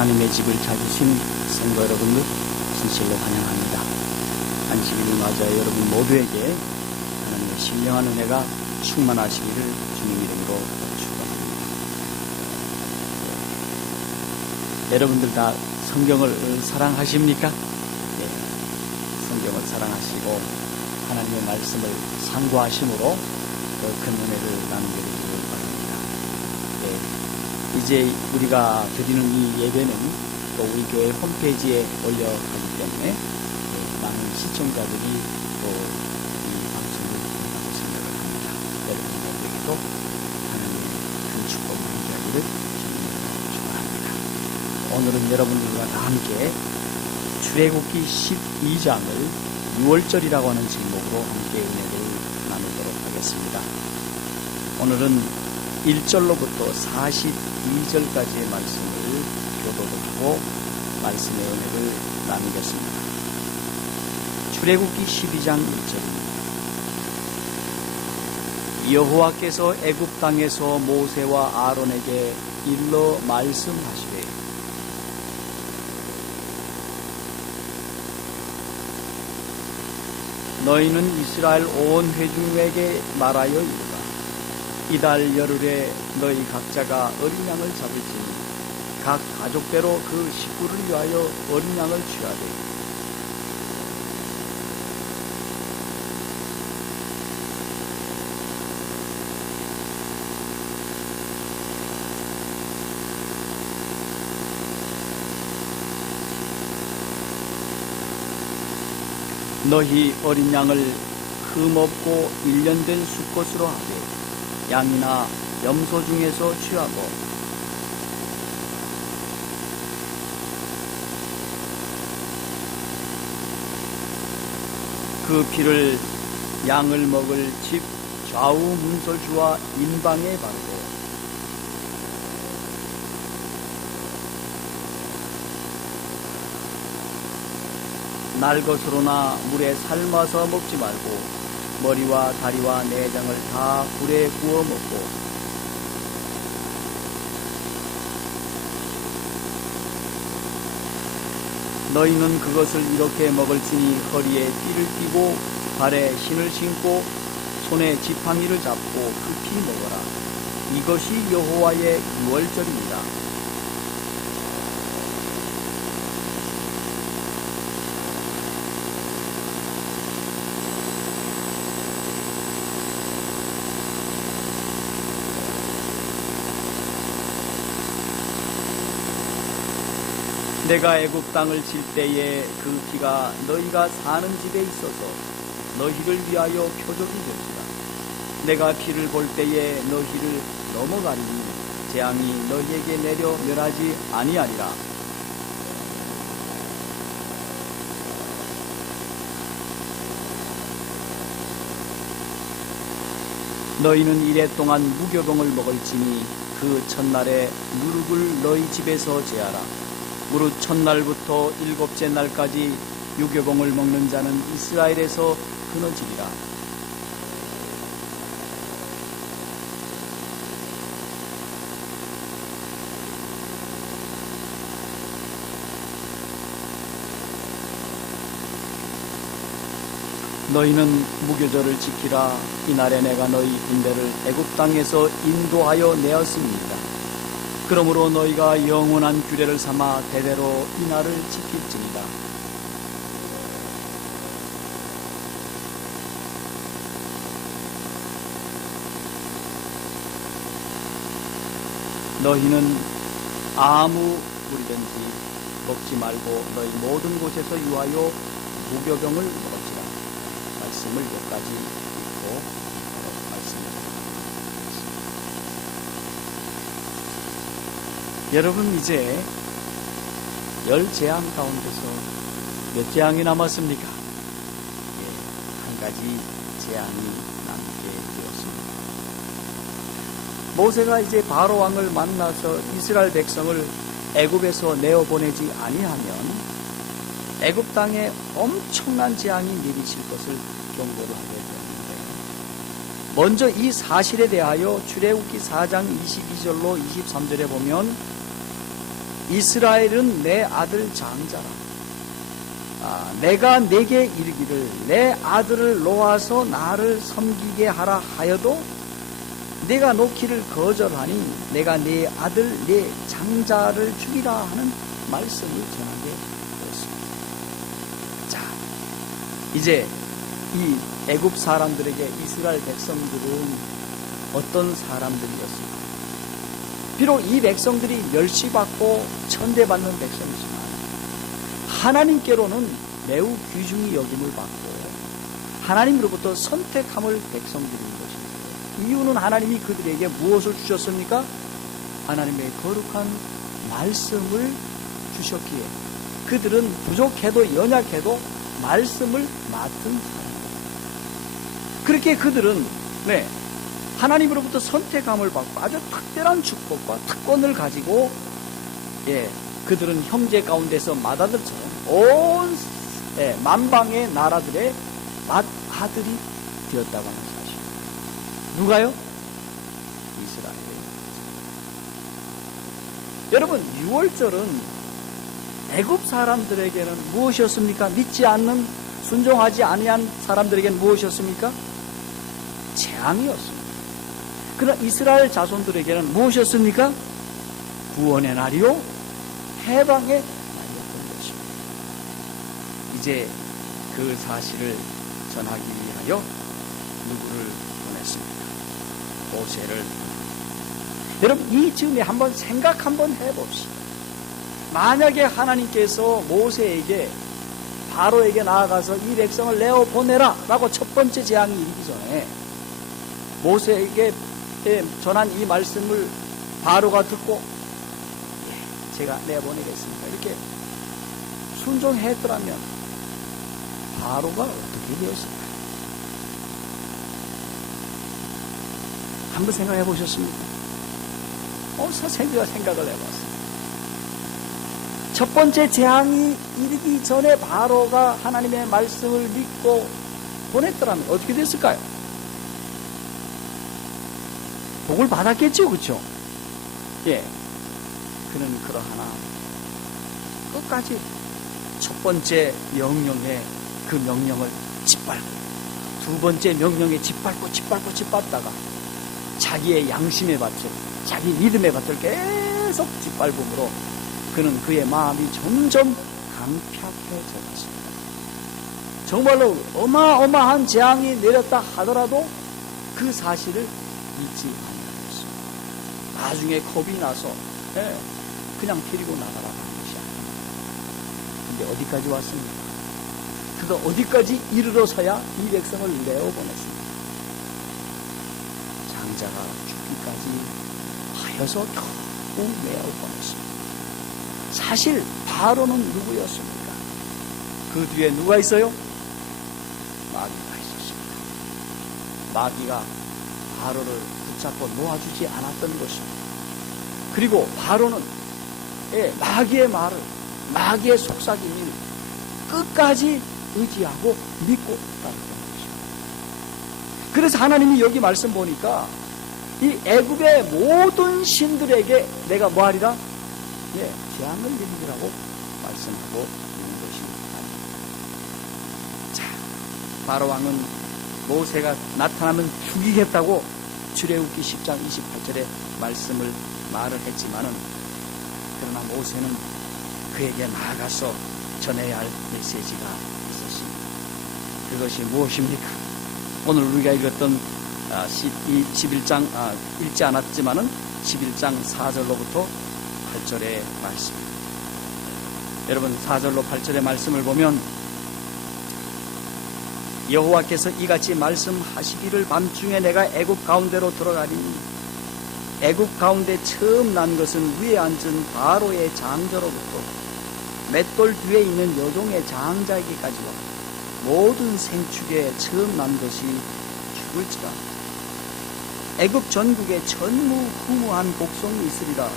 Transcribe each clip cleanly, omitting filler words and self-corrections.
하나님의 집을 찾으신 성도 여러분들 진실로 환영합니다. 안식일을 맞아 여러분 모두에게 하나님의 신령한 은혜가 충만하시기를 주님 이름으로 축원합니다. 여러분들 다 성경을 사랑하십니까? 네, 성경을 사랑하시고 하나님의 말씀을 상고하심으로 더 큰 은혜를 나누기를 바랍니다. 네, 이제 우리가 드리는 이 예배는 또 우리 교회 홈페이지에 올려가기 때문에 많은 시청자들이 또 이 방송을 본다고 생각을 합니다. 여러분들에게도 하나님의 큰 축복을 함께하기를 주님으로 축원합니다. 오늘은 여러분들과 다 함께 출애굽기 12장을 6월절이라고 하는 제목으로 함께 은혜를 나누도록 하겠습니다. 오늘은 1절로부터 42절까지의 말씀을 교도하고 말씀의 은혜를 나누겠습니다. 출애굽기 12장 1절입니다. 여호와께서 애굽 땅에서 모세와 아론에게 일러 말씀하시되 너희는 이스라엘 온 회중에게 말하여 이르라. 이달 열흘에 너희 각자가 어린 양을 잡을지니 각 가족대로 그 식구를 위하여 어린 양을 취하되 너희 어린 양을 흠없고 1년 된 수컷으로 하되 양이나 염소 중에서 취하고 그 피를 양을 먹을 집 좌우 문설주와 인방에 바르고 날 것으로나 물에 삶아서 먹지 말고 머리와 다리와 내장을 다 불에 구워 먹고 너희는 그것을 이렇게 먹을지니 허리에 띠를 띠고 발에 신을 신고 손에 지팡이를 잡고 급히 먹어라. 이것이 여호와의 유월절입니다. 내가 애굽 땅을 칠 때에 그 피가 너희가 사는 집에 있어서 너희를 위하여 표적이 될지라. 내가 피를 볼 때에 너희를 넘어가리니 재앙이 너희에게 내려 멸하지 아니하리라. 너희는 이래 동안 무교병을 먹을지니 그 첫날에 누룩을 너희 집에서 제하라. 무릇 첫날부터 7째 날까지 유교봉을 먹는 자는 이스라엘에서 끊어지리라. 너희는 무교절을 지키라. 이날에 내가 너희 군대를 애굽 땅에서 인도하여 내었습니다. 그러므로 너희가 영원한 규례를 삼아 대대로 이 날을 지킬지니라. 너희는 아무 물이든지 먹지 말고 너희 모든 곳에서 유하여 무교병을 먹을지라. 말씀을 여기까지 읽고 여러분, 이제 10재앙 가운데서 몇 재앙이 남았습니까? 한 가지 재앙이 남게 되었습니다. 모세가 이제 바로 왕을 만나서 이스라엘 백성을 애굽에서 내어보내지 아니하면 애굽 땅에 엄청난 재앙이 내리실 것을 경고를 하게 되었는데, 먼저 이 사실에 대하여 출애굽기 4장 22절로 23절에 보면 이스라엘은 내 아들 장자라. 내가 내게 이르기를 내 아들을 놓아서 나를 섬기게 하라 하여도 내가 놓기를 거절하니 내가 내 아들 내 장자를 죽이라 하는 말씀을 전하게 되었습니다. 자, 이제 이 애굽 사람들에게 이스라엘 백성들은 어떤 사람들이었습니까? 비록 이 백성들이 멸시받고 천대받는 백성이지만 하나님께로는 매우 귀중히 여김을 받고 하나님으로부터 선택함을 백성들인 것입니다. 이유는 하나님이 그들에게 무엇을 주셨습니까? 하나님의 거룩한 말씀을 주셨기에 그들은 부족해도 연약해도 말씀을 맡은 사람입니다. 그렇게 그들은 하나님으로부터 선택함을 받고 아주 특별한 축복과 특권을 가지고 그들은 형제 가운데서 맏아들처럼 온 만방의 나라들의 맏아들이 되었다고 하는 사실입니다. 누가요? 이스라엘. 여러분, 6월절은 애굽 사람들에게는 무엇이었습니까? 믿지 않는, 순종하지 아니한 사람들에게는 무엇이었습니까? 재앙이었습니다. 그러나 이스라엘 자손들에게는 무엇이었습니까? 구원의 날이요, 해방의 날이었던 것입니다. 이제 그 사실을 전하기 위하여 누구를 보냈습니까? 모세를. 여러분, 이 즈음에 한번 생각 한번 해봅시다. 만약에 하나님께서 모세에게 바로에게 나아가서 이 백성을 내어 보내라 라고 첫 번째 재앙이 이르기 전에 모세에게 전한 이 말씀을 바로가 듣고 제가 내보내겠습니다 이렇게 순종했더라면 바로가 어떻게 되었을까요? 한번 생각해 보셨습니까? 제가 생각을 해봤습니다. 첫 번째 재앙이 이르기 전에 바로가 하나님의 말씀을 믿고 보냈더라면 어떻게 됐을까요? 복을 받았겠죠, 그렇죠? 그는 그러하나 끝까지 첫 번째 명령에 그 명령을 짓밟고 두 번째 명령에 짓밟다가 자기의 양심의 밭을, 자기 믿음의 밭을 계속 짓밟음으로 그는 그의 마음이 점점 강팍해져 갔습니다. 정말로 어마어마한 재앙이 내렸다 하더라도 그 사실을 잊지 않았습니다. 나중에 겁이 나서 그냥 데리고 나가라고 하는 것이 아닙니다. 근데 어디까지 왔습니까? 그가 어디까지 이르러서야 이 백성을 내어보냈습니다. 장자가 죽기까지 하여서 겨우 내어보냈습니다. 사실 바로는 누구였습니까? 그 뒤에 누가 있어요? 마귀가 있었습니다. 마귀가 바로를 붙잡고 놓아주지 않았던 것입니다. 그리고 바로는 마귀의 말을, 마귀의 속삭임을 끝까지 의지하고 믿고 따랐던 것입니다. 그래서 하나님이 여기 말씀 보니까 이 애굽의 모든 신들에게 내가 뭐하리라? 재앙을 내리리라고 말씀하고 있는 것이 아닙니다. 자, 바로 왕은 모세가 나타나면 죽이겠다고 출애굽기 10장 28절에 말을 했지만은 그러나 모세는 그에게 나아가서 전해야 할 메시지가 있었습니다. 그것이 무엇입니까? 오늘 우리가 읽었던 11장 읽지 않았지만은 11장 4절로부터 8절의 말씀입니다. 여러분, 4절로 8절의 말씀을 보면 여호와께서 이같이 말씀하시기를 밤중에 내가 애굽 가운데로 들어가리니 애굽 가운데 처음 난 것은 위에 앉은 바로의 장자로부터 맷돌 뒤에 있는 여종의 장자에게까지와 모든 생축에 처음 난 것이 죽을지라. 애굽 전국에 전무후무한 곡성이 있으리라.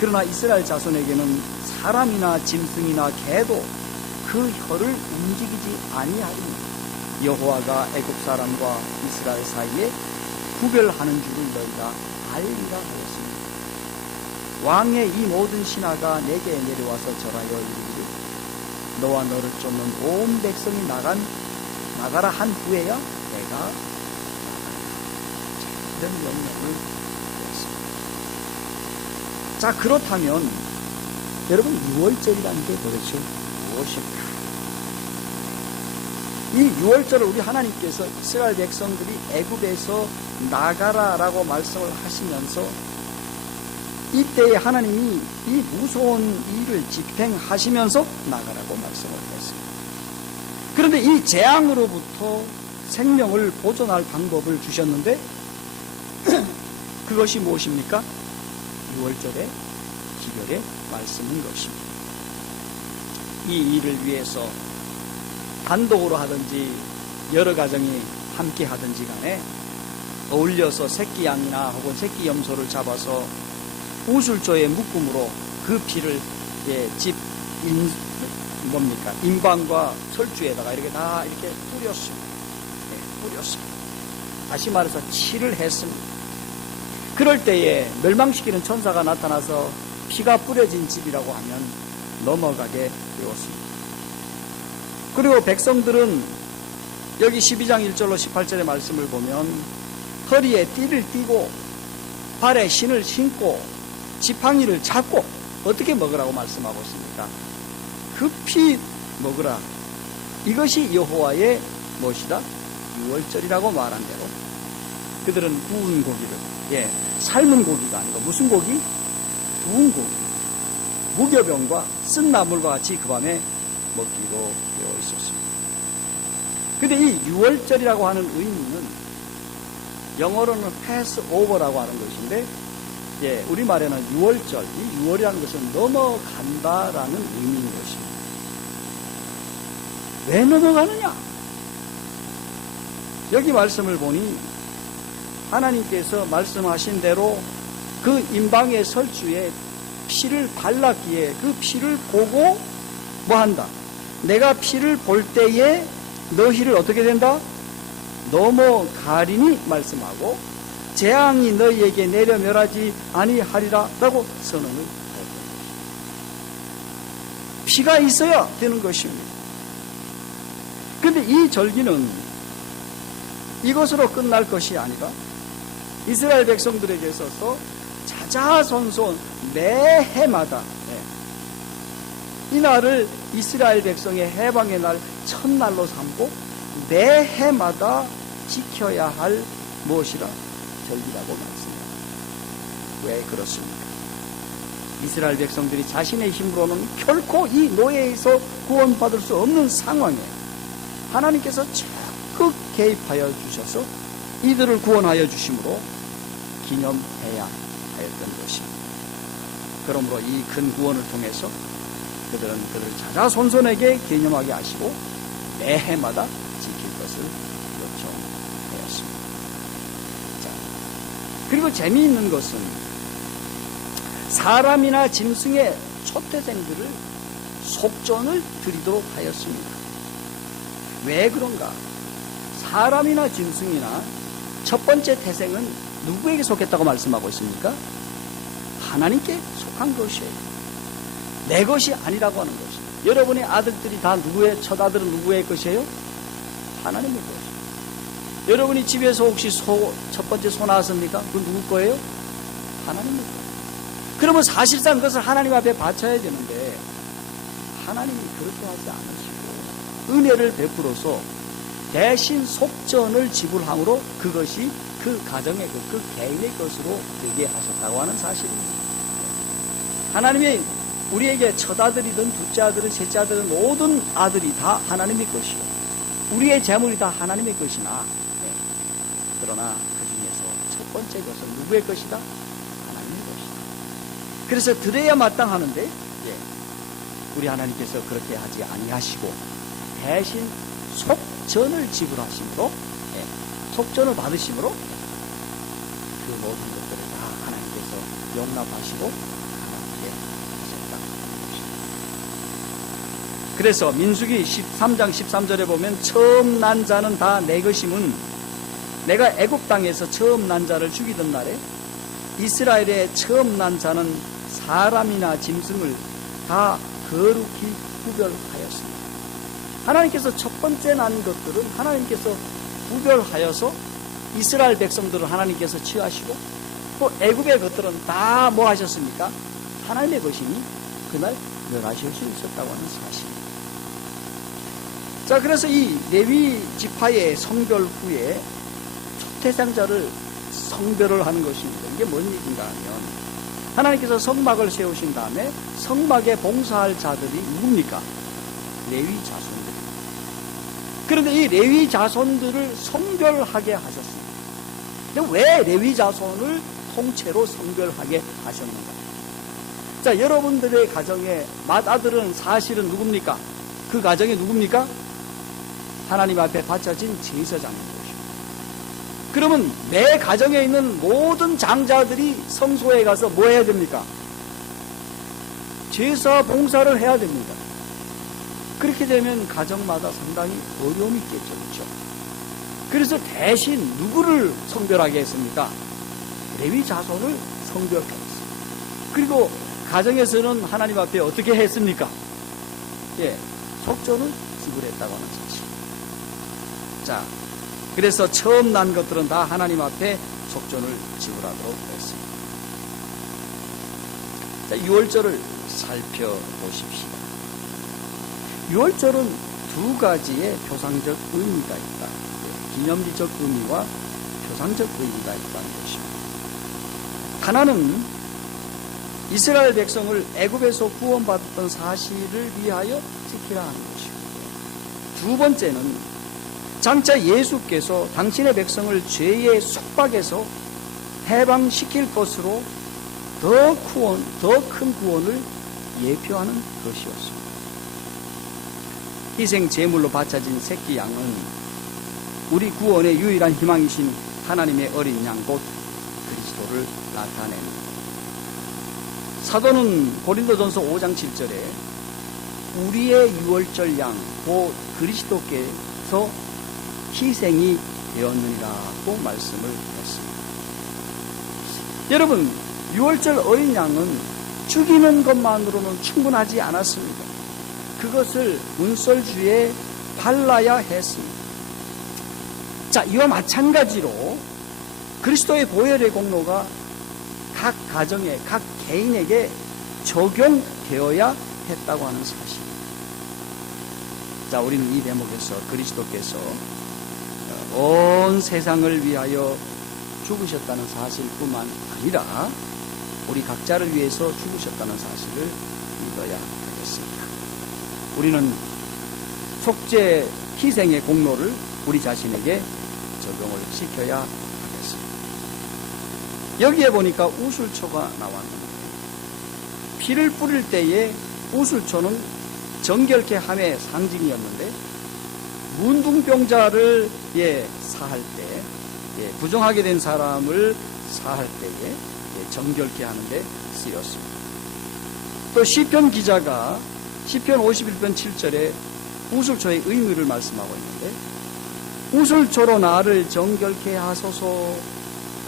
그러나 이스라엘 자손에게는 사람이나 짐승이나 개도 그 혀를 움직이지 아니하리니 여호와가 애굽 사람과 이스라엘 사이에 구별하는 줄을 너희가 알리라 하였습니다. 왕의 이 모든 신하가 내게 내려와서 절하여 이르기를 너와 너를 쫓는 온 백성이 나가라 한 후에야 내가 나가라. 이런 명령을 드렸습니다. 자, 그렇다면 여러분, 유월절이라는 게 도대체 무엇일까? 이 유월절을 우리 하나님께서 이스라엘 백성들이 애굽에서 나가라라고 말씀을 하시면서 이때에 하나님이 이 무서운 일을 집행하시면서 나가라고 말씀을 했습니다. 그런데 이 재앙으로부터 생명을 보존할 방법을 주셨는데 그것이 무엇입니까? 6월절의 기별의 말씀인 것입니다. 이 일을 위해서 단독으로 하든지 여러 가정이 함께 하든지 간에 어울려서 새끼 양이나 혹은 새끼 염소를 잡아서 우슬조의 묶음으로 그 피를 인방과 철주에다가 이렇게 다 이렇게 뿌렸습니다. 뿌렸습니다. 다시 말해서 칠을 했습니다. 그럴 때에 멸망시키는 천사가 나타나서 피가 뿌려진 집이라고 하면 넘어가게 되었습니다. 그리고 백성들은 여기 12장 1절로 18절의 말씀을 보면 허리에 띠를 띠고 발에 신을 신고 지팡이를 잡고 어떻게 먹으라고 말씀하고 있습니까? 급히 먹으라. 이것이 여호와의 무엇이다? 유월절이라고 말한 대로 그들은 구운 고기를, 삶은 고기가 아니고 무슨 고기? 구운 고기, 무교병과 쓴 나물과 같이 그 밤에 먹기로 되어 있었습니다. 근데 이 유월절이라고 하는 의미는 영어로는 패스오버라고 하는 것인데 우리말에는 유월절, 이 유월이라는 것은 넘어간다라는 의미인 것입니다. 왜 넘어가느냐? 여기 말씀을 보니 하나님께서 말씀하신 대로 그 임방의 설주에 피를 발랐기에 그 피를 보고 뭐한다? 내가 피를 볼 때에 너희를 어떻게 된다? 넘어가리니 말씀하고 재앙이 너희에게 내려 멸하지 아니하리라 라고 선언을 했습니다. 피가 있어야 되는 것입니다. 그런데 이 절기는 이것으로 끝날 것이 아니라 이스라엘 백성들에게 있어서 자자손손 매 해마다 이 날을 이스라엘 백성의 해방의 날 첫날로 삼고 매 해마다 지켜야 할 무엇이라 절기라고 말씀합니다. 왜 그렇습니까? 이스라엘 백성들이 자신의 힘으로는 결코 이 노예에서 구원받을 수 없는 상황에 하나님께서 적극 개입하여 주셔서 이들을 구원하여 주심으로 기념해야 하였던 것입니다. 그러므로 이 큰 구원을 통해서 그들은 그들을 자자손손에게 기념하게 하시고 매해마다 지킬 것을 요청하였습니다. 자, 그리고 재미있는 것은 사람이나 짐승의 초태생들을 속전을 드리도록 하였습니다. 왜 그런가? 사람이나 짐승이나 첫 번째 태생은 누구에게 속했다고 말씀하고 있습니까? 하나님께 속한 것이에요. 내 것이 아니라고 하는 것입니다. 여러분의 아들들이 다 누구의, 첫 아들은 누구의 것이에요? 하나님의 것이에요. 여러분이 집에서 혹시 첫 번째 소 낳았습니까? 그건 누구 거예요? 하나님의 거예요. 그러면 사실상 그것을 하나님 앞에 바쳐야 되는데 하나님이 그렇게 하지 않으시고 은혜를 베풀어서 대신 속전을 지불함으로 그것이 그 가정의 그 개인의 것으로 되게 하셨다고 하는 사실입니다. 하나님이 우리에게 첫 아들이든 둘째 아들은 셋째 아들은 모든 아들이 다 하나님의 것이요. 우리의 재물이 다 하나님의 것이나 그러나 그 중에서 첫 번째 것은 누구의 것이다? 하나님의 것이다. 그래서 드려야 마땅하는데 우리 하나님께서 그렇게 하지 아니하시고 대신 속전을 지불하심으로 속전을 받으심으로 그 모든 것들을 다 하나님께서 용납하시고 그래서 민수기 13장 13절에 보면 처음 난 자는 다 내 것임은 내가 애굽 땅에서 처음 난 자를 죽이던 날에 이스라엘의 처음 난 자는 사람이나 짐승을 다 거룩히 구별하였습니다. 하나님께서 첫 번째 난 것들은 하나님께서 구별하여서 이스라엘 백성들을 하나님께서 취하시고, 또 애굽의 것들은 다 뭐 하셨습니까? 하나님의 것이니 그날 멸하실 수 있었다고 하는 사실입니다. 자, 그래서 이 레위 지파의 성별 후에 초대장자를 성별을 하는 것입니다. 이게 뭔 얘기인가 하면, 하나님께서 성막을 세우신 다음에 성막에 봉사할 자들이 누굽니까? 레위 자손들. 그런데 이 레위 자손들을 성별하게 하셨습니다. 근데 왜 레위 자손을 통째로 성별하게 하셨는가? 자, 여러분들의 가정에 맏아들은 사실은 누굽니까? 그 가정이 누굽니까? 하나님 앞에 바쳐진 제사장인 것입니다. 그러면 내 가정에 있는 모든 장자들이 성소에 가서 뭐 해야 됩니까? 제사 봉사를 해야 됩니다. 그렇게 되면 가정마다 상당히 어려움이 있겠죠. 그렇죠? 그래서 대신 누구를 성별하게 했습니까? 레위 자손을 성별했습니다. 그리고 가정에서는 하나님 앞에 어떻게 했습니까? 예, 속전을 지불했다고 하는 사실. 자, 그래서 처음 난 것들은 다 하나님 앞에 속전을 지불하도록 했습니다. 자, 6월절을 살펴보십시다. 6월절은 두 가지의 표상적 의미가 있다. 기념비적 의미와 표상적 의미가 있다는 것입니다. 하나는 이스라엘 백성을 애굽에서 구원받았던 사실을 위하여 지키라 하는 것이고, 두 번째는 장차 예수께서 당신의 백성을 죄의 속박에서 해방시킬 것으로 더 큰 구원을 예표하는 것이었습니다. 희생 제물로 바쳐진 새끼 양은 우리 구원의 유일한 희망이신 하나님의 어린 양 곧 그리스도를 나타냅니다. 사도는 고린도전서 5장 7절에 우리의 유월절 양 곧 그리스도께서 희생이 되었느니라고 말씀을 했습니다. 여러분, 유월절 어린 양은 죽이는 것만으로는 충분하지 않았습니다. 그것을 문설주에 발라야 했습니다. 자, 이와 마찬가지로 그리스도의 보혈의 공로가 각 가정에, 각 개인에게 적용되어야 했다고 하는 사실. 자, 우리는 이 대목에서 그리스도께서 온 세상을 위하여 죽으셨다는 사실뿐만 아니라 우리 각자를 위해서 죽으셨다는 사실을 믿어야 하겠습니다. 우리는 속죄 희생의 공로를 우리 자신에게 적용을 시켜야 하겠습니다. 여기에 보니까 우슬초가 나왔는데, 피를 뿌릴 때에 우슬초는 정결케 함의 상징이었는데, 문둥병자를 사할 때, 부정하게 된 사람을 사할 때에 정결케 하는데 쓰였습니다. 또 시편 기자가 시편 51편 7절에 우슬초의 의미를 말씀하고 있는데, 우슬초로 나를 정결케 하소서,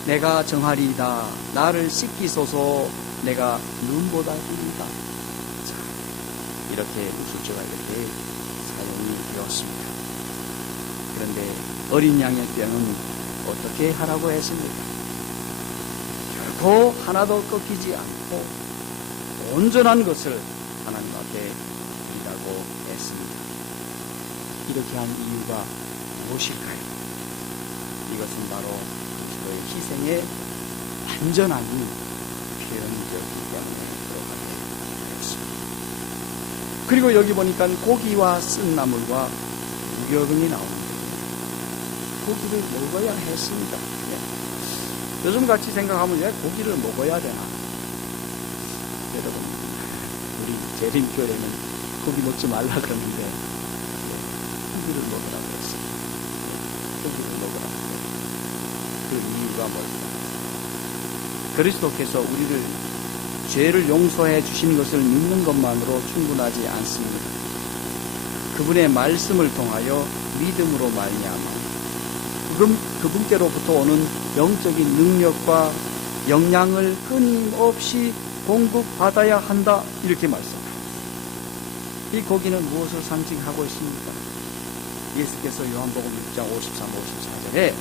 내가 정하리이다. 나를 씻기소서, 내가 눈보다 휘리다. 자, 이렇게 우슬초가 이렇게 사용이 되었습니다. 그런데 어린 양의 뼈는 어떻게 하라고 했습니까? 결코 하나도 꺾이지 않고 온전한 것을 하나님 앞에 드리라고 했습니다. 이렇게 한 이유가 무엇일까요? 이것은 바로 그리스도의 희생의 완전한 표현이었기 때문에 그렇게 되었습니다. 그리고 여기 보니까 고기와 쓴나물과 무교금이 나오는데, 고기를 먹어야 했습니다. 요즘 같이 생각하면 왜 고기를 먹어야 되나? 여러분, 우리 재림교회는 고기 먹지 말라 그러는데 고기를 먹으라고 했어요. 고기를 먹으라고 했어요. 그 이유가 뭘까? 그리스도께서 우리를 죄를 용서해 주시는 것을 믿는 것만으로 충분하지 않습니다. 그분의 말씀을 통하여 믿음으로 말미암아 그분께로부터 오는 영적인 능력과 영향을 끊임없이 공급받아야 한다, 이렇게 말씀합니다. 이 고기는 무엇을 상징하고 있습니까? 예수께서 요한복음 6장 53, 54절에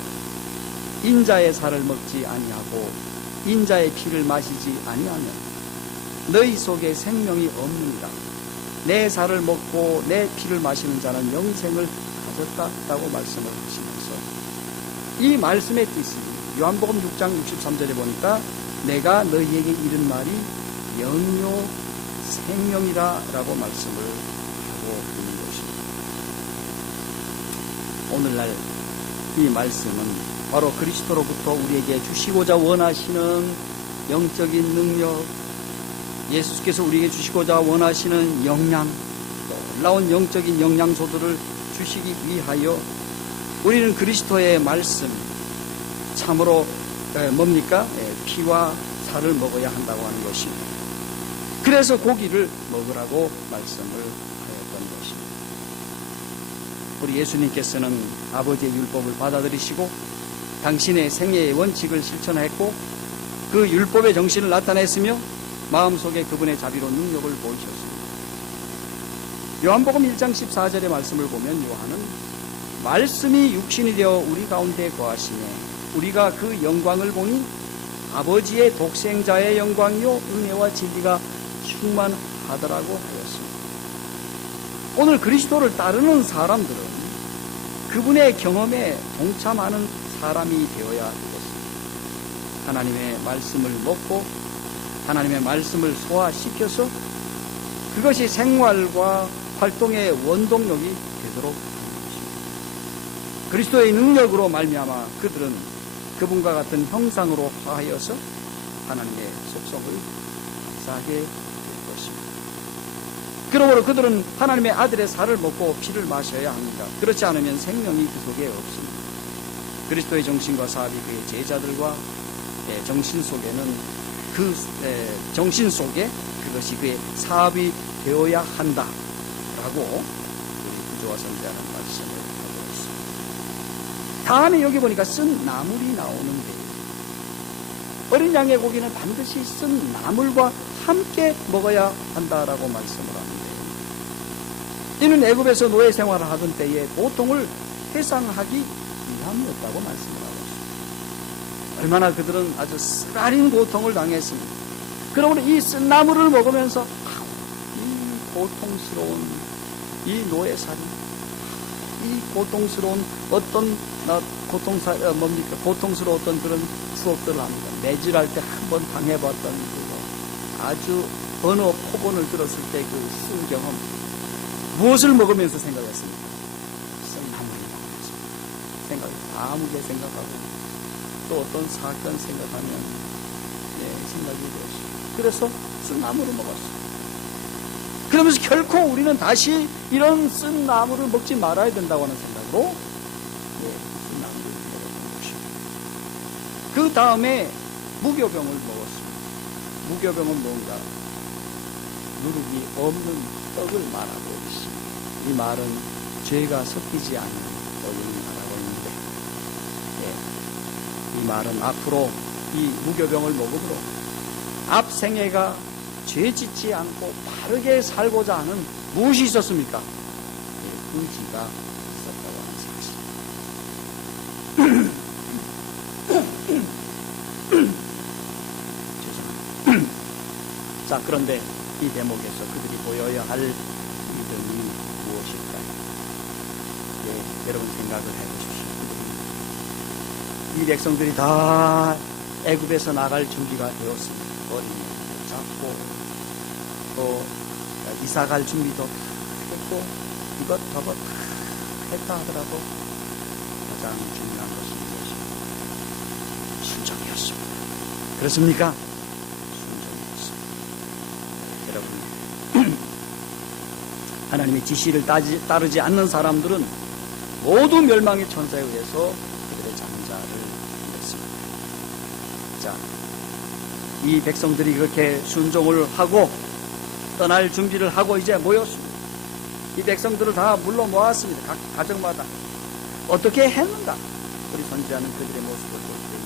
인자의 살을 먹지 아니하고 인자의 피를 마시지 아니하면 너희 속에 생명이 없느니라. 내 살을 먹고 내 피를 마시는 자는 영생을 가졌다고 말씀을 하시면서, 이 말씀의 뜻이 요한복음 6장 63절에 보니까 내가 너희에게 이른 말이 영이요 생명이라 라고 말씀을 하고 있는 것입니다. 오늘날 이 말씀은 바로 그리스도로부터 우리에게 주시고자 원하시는 영적인 능력, 예수께서 우리에게 주시고자 원하시는 영양, 놀라운 영적인 영양소들을 주시기 위하여 우리는 그리스도의 말씀, 참으로 뭡니까? 피와 살을 먹어야 한다고 하는 것입니다. 그래서 고기를 먹으라고 말씀을 하였던 것입니다. 우리 예수님께서는 아버지의 율법을 받아들이시고 당신의 생애의 원칙을 실천했고 그 율법의 정신을 나타냈으며 마음속에 그분의 자비로운 능력을 보이셨습니다. 요한복음 1장 14절의 말씀을 보면 요한은 말씀이 육신이 되어 우리 가운데 거하시며 우리가 그 영광을 보니 아버지의 독생자의 영광이요 은혜와 진리가 충만하더라고 하였습니다. 오늘 그리스도를 따르는 사람들은 그분의 경험에 동참하는 사람이 되어야 되겠습니다. 하나님의 말씀을 먹고 하나님의 말씀을 소화시켜서 그것이 생활과 활동의 원동력이 되도록 하는 것입니다. 그리스도의 능력으로 말미암아 그들은 그분과 같은 형상으로 화하여서 하나님의 속성을 감사하게 될 것입니다. 그러므로 그들은 하나님의 아들의 살을 먹고 피를 마셔야 합니다. 그렇지 않으면 생명이 그 속에 없습니다. 그리스도의 정신과 사업이 그의 제자들과 정신 속에는 정신 속에 그것이 그의 사업이 되어야 한다라고 우리 구조화 선지자는 말씀을 하고 있습니다. 다음에 여기 보니까 쓴 나물이 나오는데, 어린 양의 고기는 반드시 쓴 나물과 함께 먹어야 한다라고 말씀을 하는데, 이는 애굽에서 노예 생활을 하던 때에 고통을 해상하기 위함이었다고 말씀을 하고 있습니다. 얼마나 그들은 아주 쓰라린 고통을 당했습니다. 그러므로 이 쓴나물을 먹으면서 이 고통스러운 이 노예살이, 이 고통스러운 어떤 고통스러웠던 그런 추억들을 합니다. 매질할 때 한번 당해봤던 그거, 아주 어느 포본을 들었을 때 그 쓴 경험, 무엇을 먹으면서 생각했습니까? 쓴나물을 먹으면서 아무게 생각하고 또 어떤 사건 생각하면 생각이 되었어요. 그래서 쓴나물을 먹었어요. 그러면서 결코 우리는 다시 이런 쓴나물을 먹지 말아야 된다고 하는 생각으로 쓴나물을 먹었던 것입니다. 그 다음에 무교병을 먹었습니다. 무교병은 뭔가? 누룩이 없는 떡을 말하고 있습니다. 이 말은 죄가 섞이지 않는 떡을 말하고 있는데, 이 말은 앞으로 이 무교병을 먹음으로 앞 생애가 죄 짓지 않고 바르게 살고자 하는 무엇이 있었습니까? 의지가 있었다고 하는 사실. 죄송합니다. 자, 그런데 이 대목에서 그들이 보여야 할 믿음이 무엇일까요? 여러분 생각을 해보십시오. 이 백성들이 다 애굽에서 나갈 준비가 되었습니다. 어린이도 잡고 또 이사갈 준비도 다 했고 이것저것 다 했다 하더라도 가장 중요한 것은 무엇입니까? 순종이었습니다. 그렇습니까? 순종이었습니다. 여러분, 하나님의 지시를 따르지 않는 사람들은 모두 멸망의 천사에 의해서 그들의 장자를 냈습니다. 자, 이 백성들이 그렇게 순종을 하고 떠날 준비를 하고 이제 모였습니다. 이 백성들을 다 불러 모았습니다. 각 가정마다. 어떻게 했는가? 우리 선지자는 그들의 모습을 볼 때에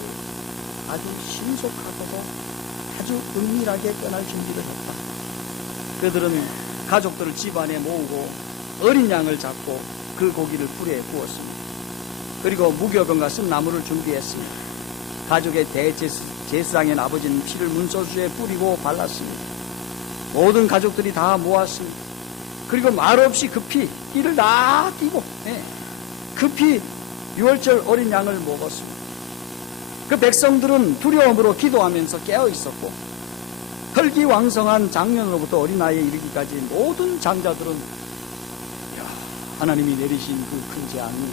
아주 신속하고도 아주 아주 은밀하게 떠날 준비를 했다. 그들은 가족들을 집안에 모으고 어린 양을 잡고 그 고기를 불에 구웠습니다. 그리고 무교병과 쓴나무를 준비했습니다. 가족의 대제사장인 아버지는 피를 문소주에 뿌리고 발랐습니다. 모든 가족들이 다 모았습니다. 그리고 말없이 급히 이를 다 끼고 급히 유월절 어린 양을 먹었습니다. 그 백성들은 두려움으로 기도하면서 깨어 있었고 혈기왕성한 장년으로부터 어린아이에 이르기까지 모든 장자들은 하나님이 내리신 그 큰 재앙이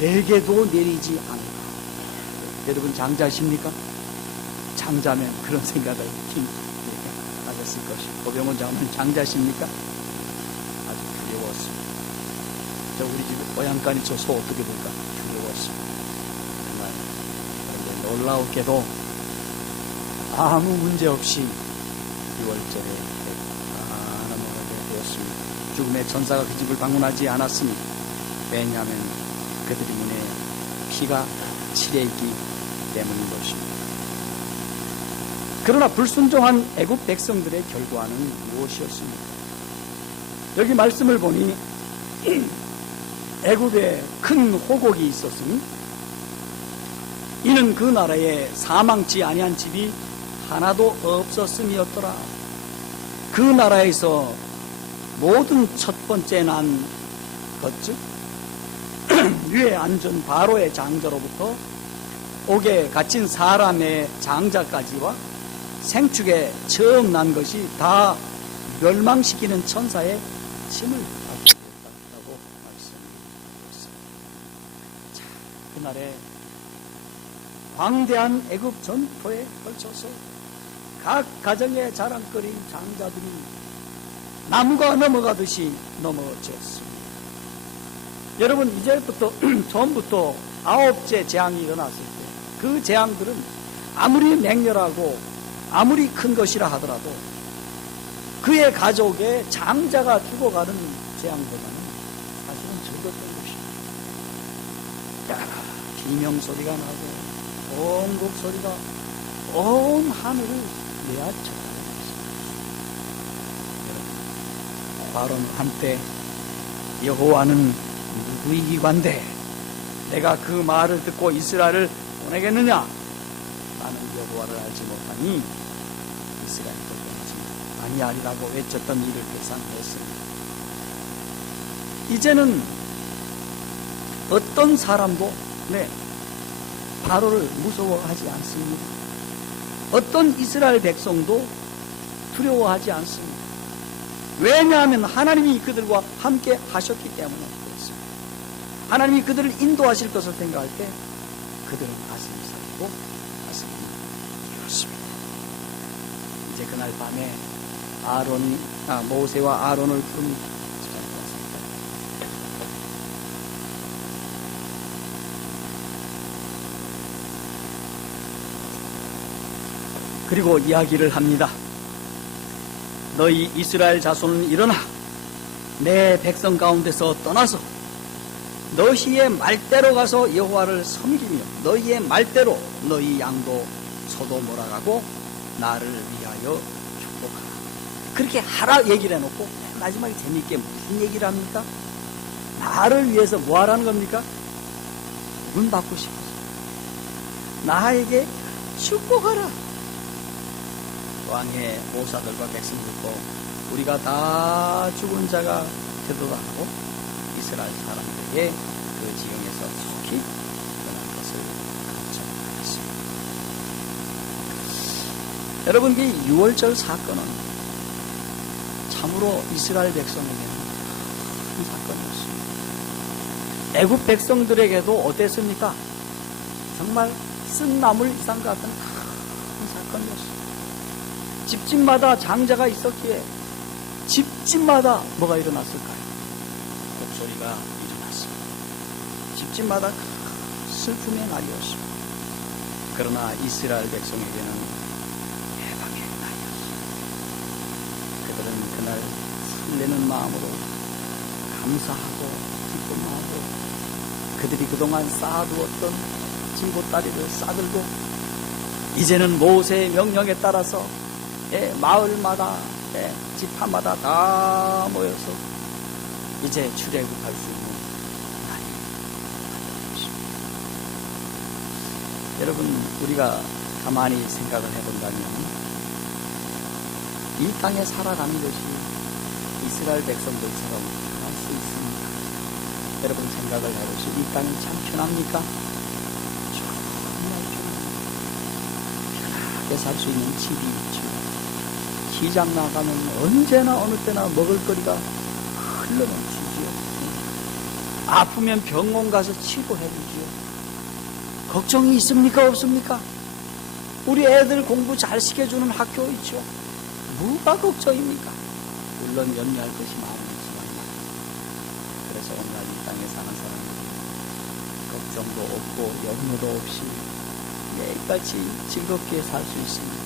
내게도 내리지 않을까. 여러분 장자십니까? 장자면 그런 생각을 하셨을 것이고, 고병원 장로는 장자십니까? 아주 두려웠습니다. 저 우리 집 고양간이 저 소 어떻게 볼까? 두려웠습니다. 정말. 그런데 놀라웠게도 아무 문제 없이 6월절에 다 넘어가게 되었습니다. 죽음의 천사가 그 집을 방문하지 않았습니다. 왜냐하면 그들의 눈에 피가 칠해 있기 때문인 것입니다. 그러나 불순종한 애굽 백성들의 결과는 무엇이었습니까? 여기 말씀을 보니 애굽에 큰 호곡이 있었으니 이는 그 나라에 사망치 아니한 집이 하나도 없었음이었더라. 그 나라에서 모든 첫 번째 난 것, 즉 위에 앉은 바로의 장자로부터 옥에 갇힌 사람의 장자까지와 생축에 처음 난 것이 다 멸망시키는 천사의 침을 받고 있다고 말씀드렸습니다. 자, 그날에 광대한 애굽 전토에 걸쳐서 각 가정의 자랑거리인 장자들이 나무가 넘어가듯이 넘어졌습니다. 여러분, 이제부터 처음부터 9째 재앙이 일어났을 때 그 재앙들은 아무리 맹렬하고 아무리 큰 것이라 하더라도 그의 가족의 장자가 죽어가는 재앙보다는 사실은 적었던 것입니다. 비명소리가 나고 엉곡 소리가 온 하늘을 내아쳐가는 것입니다. 바로는 한때 여호와는 누구이기관대 내가 그 말을 듣고 이스라엘을 보내겠느냐? 나는 여호와를 알지 못하니 이스라엘도 보내지 아니하리라고 외쳤던 이를 계산했습니다. 이제는 어떤 사람도 바로를 무서워하지 않습니다. 어떤 이스라엘 백성도 두려워하지 않습니다. 왜냐하면 하나님이 그들과 함께 하셨기 때문에 그렇습니다. 하나님이 그들을 인도하실 것을 생각할 때 그들은 가슴이 설리고 가슴이 이렇습니다. 이제 그날 밤에 모세와 아론을 부릅니다. 그리고 이야기를 합니다. 너희 이스라엘 자손은 일어나 내 백성 가운데서 떠나서 너희의 말대로 가서 여호와를 섬기며 너희의 말대로 너희 양도 소도 몰아가고 나를 위하여 축복하라. 그렇게 하라 얘기를 해놓고 마지막에 재미있게 무슨 얘기를 합니까? 나를 위해서 뭐 하라는 겁니까? 문 받고 싶어서 나에게 축복하라. 왕의 모사들과 백성들도 우리가 다 죽은 자가 되도록 하고 이스라엘 사람들에게 그 지경에서 속히 떠난 것을 감춰하겠습니다. 여러분, 이 6월절 사건은 참으로 이스라엘 백성에게는 큰 사건이었습니다. 애굽 백성들에게도 어땠습니까? 정말 쓴나물 이상 같은 큰 사건이었습니다. 집집마다 장자가 있었기에 집집마다 뭐가 일어났을까요? 곡소리가 일어났습니다. 집집마다 슬픔의 날이었습니다. 그러나 이스라엘 백성에게는 해방의 날이었습니다. 그들은 그날 설레는 마음으로 감사하고 기쁨하고 그들이 그동안 쌓아두었던 진보다리를 싸들고 이제는 모세의 명령에 따라서 마을마다 지파마다 다 모여서 이제 출애굽할 수 있는 날이 왔다는 것입니다. 여러분, 우리가 가만히 생각을 해본다면 이 땅에 살아가는 것이 이스라엘 백성들처럼 할 수 있습니다. 여러분 생각을 해보시오. 이 땅이 참 편합니까? 정말 편하게 살 수 있는 집이 있죠. 시장 나가면 언제나 어느 때나 먹을거리가 흘러넘치지요. 아프면 병원 가서 치료해주지요. 걱정이 있습니까? 없습니까? 우리 애들 공부 잘 시켜주는 학교 있죠. 뭐가 걱정입니까? 물론 염려할 것이 많으지만, 그래서 오늘 이 땅에 사는 사람들은 걱정도 없고 염려도 없이 매일같이 즐겁게 살 수 있습니다.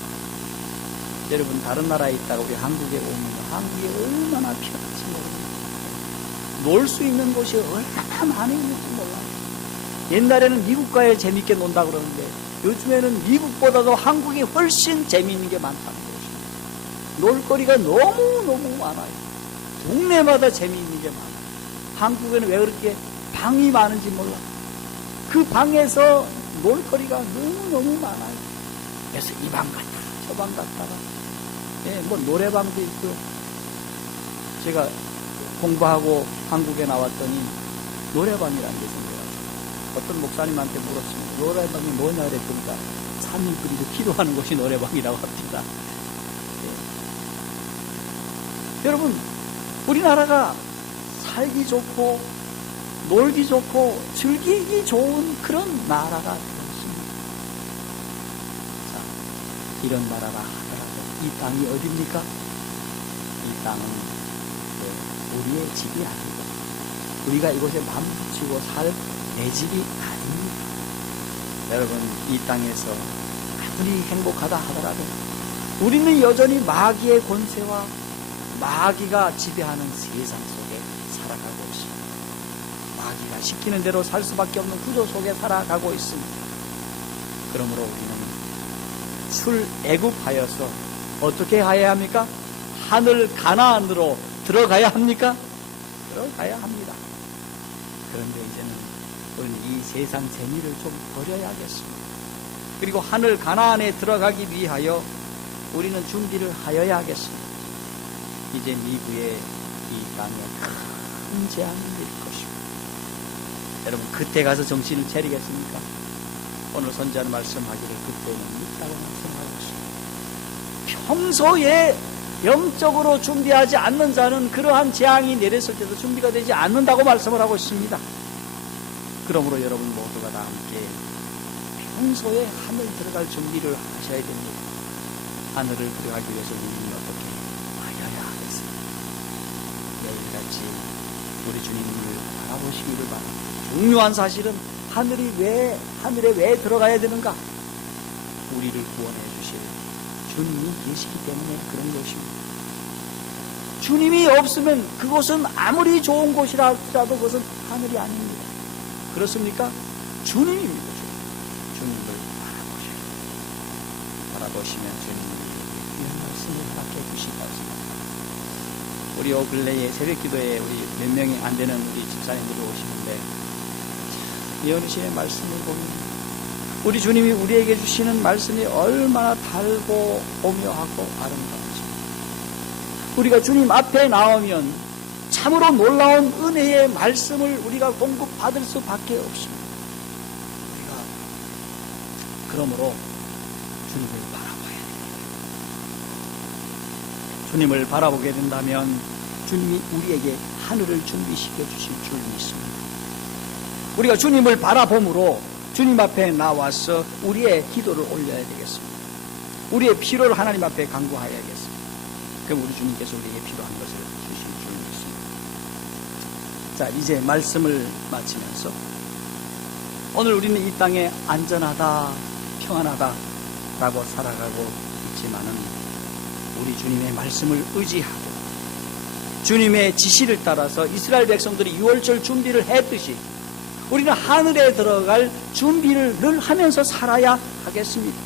여러분, 다른 나라에 있다가 우리 한국에 오면 한국이 얼마나 편한지 모릅니다. 놀 수 있는 곳이 얼마나 많이 있는지 몰라요. 옛날에는 미국 가야 재밌게 논다 그러는데 요즘에는 미국보다도 한국이 훨씬 재미있는 게 많다는 것입니다. 놀거리가 너무너무 많아요. 동네마다 재미있는 게 많아요. 한국에는 왜 그렇게 방이 많은지 몰라. 그 방에서 놀거리가 너무너무 많아요. 그래서 이 방 갔다가 저 방 갔다가 뭐 노래방도 있고요. 제가 공부하고 한국에 나왔더니 노래방이라는 게 생겨요. 어떤 목사님한테 물었습니다. 노래방이 뭐냐 그랬더니까 3인끼리도 기도하는 곳이 노래방이라고 합니다. 여러분, 우리나라가 살기 좋고 놀기 좋고 즐기기 좋은 그런 나라가 되었습니다. 자, 이런 나라라 하더라도 이 땅이 어디입니까? 이 땅은 우리의 집이 아니고 우리가 이곳에 맘 붙이고 살 내 집이 아닙니다. 여러분, 이 땅에서 아무리 행복하다 하더라도 우리는 여전히 마귀의 권세와 마귀가 지배하는 세상 속에 살아가고 있습니다. 마귀가 시키는 대로 살 수밖에 없는 구조 속에 살아가고 있습니다. 그러므로 우리는 출애굽하여서 어떻게 가야 합니까? 하늘 가나안으로 들어가야 합니까? 들어가야 합니다. 그런데 이제는 우리는 이 세상 재미를 좀 버려야겠습니다. 그리고 하늘 가나안에 들어가기 위하여 우리는 준비를 하여야 하겠습니다. 이제 미국의 이 땅에 큰 재앙이 될 것입니다. 여러분, 그때 가서 정신을 차리겠습니까? 오늘 선지자는 말씀하기를 그때는 있다고 말씀하고 있습니다. 평소에 영적으로 준비하지 않는 자는 그러한 재앙이 내렸을 때도 준비가 되지 않는다고 말씀을 하고 있습니다. 그러므로 여러분 모두가 다 함께 평소에 하늘 들어갈 준비를 하셔야 됩니다. 하늘을 들어가기 위해서 우리는 어떻게 하여야 하겠습니다. 매일같이 우리 주님을 바라보시기를 바랍니다. 중요한 사실은 하늘에 왜 들어가야 되는가? 우리를 구원해 주실 주님이 계시기 때문에 그런 것입니다. 주님이 없으면 그곳은 아무리 좋은 곳이라 할지라도 그것은 하늘이 아닙니다. 그렇습니까? 주님입니다. 주님을 바라보시면 주님이 이런 말씀을 허락해 주시기 바랍니다. 우리 근래에 새벽기도에 우리 몇 명이 안 되는 우리 집사님들이 오시는데 예언의 말씀을 보면 우리 주님이 우리에게 주시는 말씀이 얼마나 달고 오묘하고 아름다운지, 우리가 주님 앞에 나오면 참으로 놀라운 은혜의 말씀을 우리가 공급받을 수밖에 없습니다. 우리가 그러므로 주님을 바라봐야 됩니다. 주님을 바라보게 된다면 주님이 우리에게 하늘을 준비시켜 주실 줄 믿습니다. 우리가 주님을 바라봄으로 주님 앞에 나와서 우리의 기도를 올려야 되겠습니다. 우리의 필요를 하나님 앞에 간구하여야겠습니다. 그럼 우리 주님께서 우리에게 필요한 것을 주실 줄 믿습니다. 자, 이제 말씀을 마치면서 오늘 우리는 이 땅에 안전하다, 평안하다 라고 살아가고 있지만은 우리 주님의 말씀을 의지하고 주님의 지시를 따라서 이스라엘 백성들이 유월절 준비를 했듯이 우리는 하늘에 들어갈 준비를 늘 하면서 살아야 하겠습니다.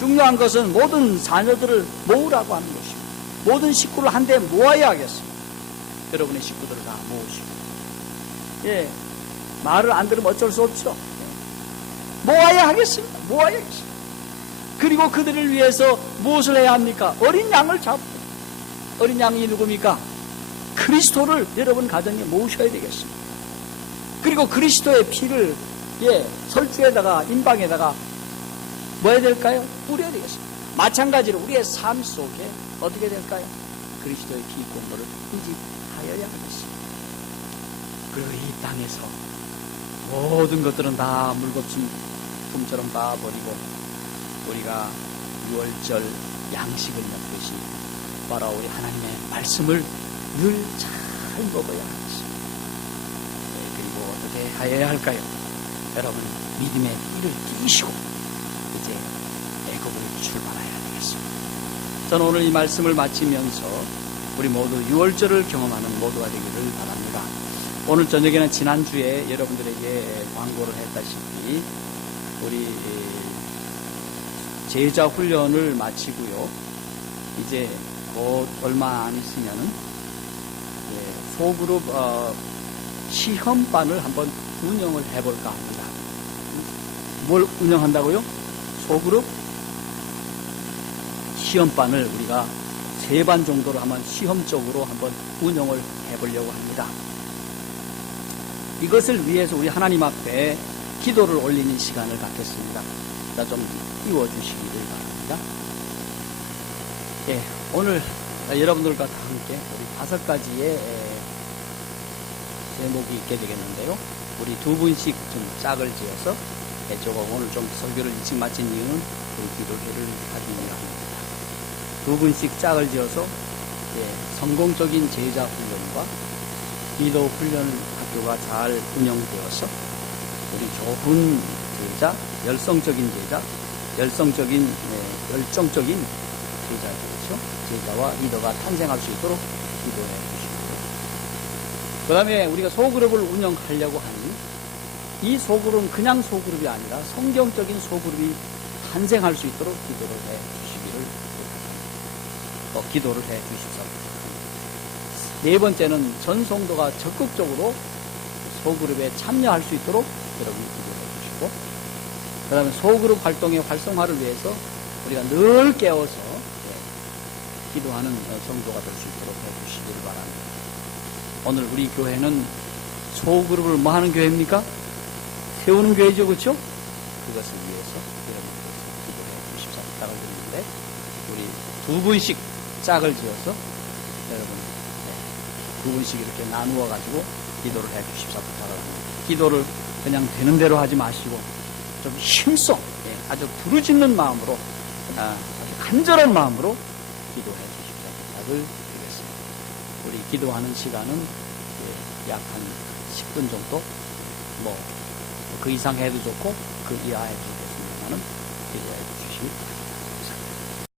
중요한 것은 모든 자녀들을 모으라고 하는 것입니다. 모든 식구를 한데 모아야 하겠습니다. 여러분의 식구들을 다 모으시고, 예, 말을 안 들으면 어쩔 수 없죠. 모아야 하겠습니다. 모아야 하겠습니다. 그리고 그들을 위해서 무엇을 해야 합니까? 어린 양을 잡고, 어린 양이 누굽니까? 그리스도를 여러분 가정에 모으셔야 되겠습니다. 그리고 그리스도의 피를, 예, 설주에다가, 인방에다가 뭐 해야 될까요? 뿌려야 되겠습니다. 마찬가지로 우리의 삶 속에 어떻게 될까요? 그리스도의 피 공로를 인식하여야 하겠습니다. 그리고 이 땅에서 모든 것들은 다 물거품 품처럼 다 버리고 우리가 유월절 양식을 먹듯이 바로 우리 하나님의 말씀을 늘 잘 먹어야 하겠습니다. 네, 그리고 어떻게 하여야 할까요? 여러분, 믿음의 띠를 띠시고 이제 애굽을 출발해야 되겠습니다. 저는 오늘 이 말씀을 마치면서 우리 모두 유월절을 경험하는 모두가 되기를 바랍니다. 오늘 저녁에는 지난주에 여러분들에게 광고를 했다시피 우리 제자 훈련을 마치고요. 이제 곧 얼마 안 있으면은 소그룹 시험반을 한번 운영을 해볼까 합니다. 뭘 운영한다고요? 소그룹 시험반을 우리가 3반 정도로 한번 시험적으로 한번 운영을 해보려고 합니다. 이것을 위해서 우리 하나님 앞에 기도를 올리는 시간을 갖겠습니다. 자, 좀 띄워주시기를 바랍니다. 예, 오늘 여러분들과 다 함께 우리 5가지의 제목이 있게 되겠는데요. 우리 2분씩 좀 짝을 지어서 조금 오늘 좀 설교를 일찍 마친 이유는 우리 기도회를 하기 위함입니다. 2분씩 짝을 지어서 성공적인 제자 훈련과 기도 훈련 학교가 잘 운영되어서 우리 좋은 제자, 열성적인 제자, 열정적인 제자죠. 제자와 리더가 탄생할 수 있도록 기도해 주시고요. 그 다음에 우리가 소그룹을 운영하려고 하니 이 소그룹은 그냥 소그룹이 아니라 성경적인 소그룹이 탄생할 수 있도록 기도를 해 주시기를 부탁합니다. 또 기도를 해 주시옵소서. 4번째는 전 성도가 적극적으로 소그룹에 참여할 수 있도록 여러분이 기도해 주시고, 그 다음에 소그룹 활동의 활성화를 위해서 우리가 늘 깨워서 기도하는 성도가 될 수 있도록 해 주시기를 바랍니다. 오늘 우리 교회는 소그룹을 뭐 하는 교회입니까? 세우는 교회죠, 그렇죠? 그것을 위해서 여러분께서 기도해 주십사 부탁을 드리는데, 우리 2분씩 짝을 지어서 여러분 2분씩 이렇게 나누어 가지고 기도를 해 주십사 부탁을 합니다. 기도를 그냥 되는 대로 하지 마시고 좀 힘써, 아주 부르짖는 마음으로, 아주 간절한 마음으로 기도해 주십사 부탁을 드리겠습니다. 우리 기도하는 시간은 약 한 10분 정도, 그 이상 해도 좋고 그 이하 해도 좋겠습니다만은 기도해 주시기 바랍니다.